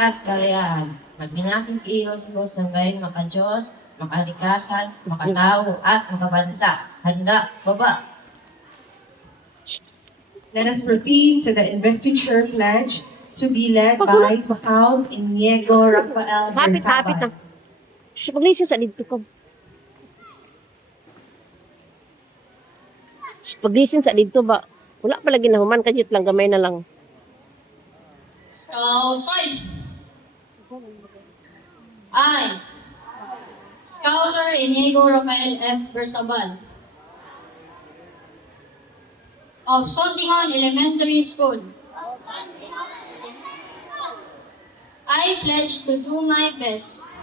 at kalayahan. Magbinaking ilos mo sa may makadiyos, makalikasan, makatao, at makabansa. Handa, baba. Let us proceed to the investiture pledge to be led by Scout Inigo Rafael Hapit na. Bersabal. Paglisin sa dito ko. Paglisin sa dito ba? Wala pa lagi na human, kajit lang, gamay na lang. Scout side. I, Scouter Inigo Rafael F. Bersabal of Sontingon Elementary School. I pledge to do my best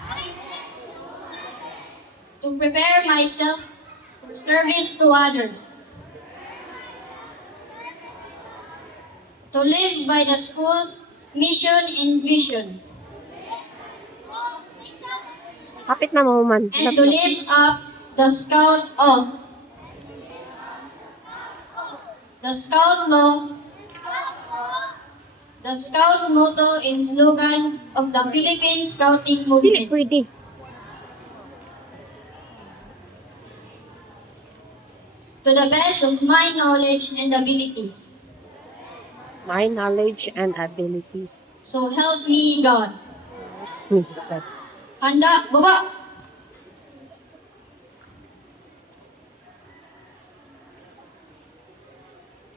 to prepare myself for service to others, to live by the school's mission and vision, Hapit na mahuman. and to live up the Scout law, the Scout motto and slogan of the Philippine Scouting Dili Movement, pwede. to the best of my knowledge and abilities. My knowledge and abilities. So help me God. Hmm. Handa, baba!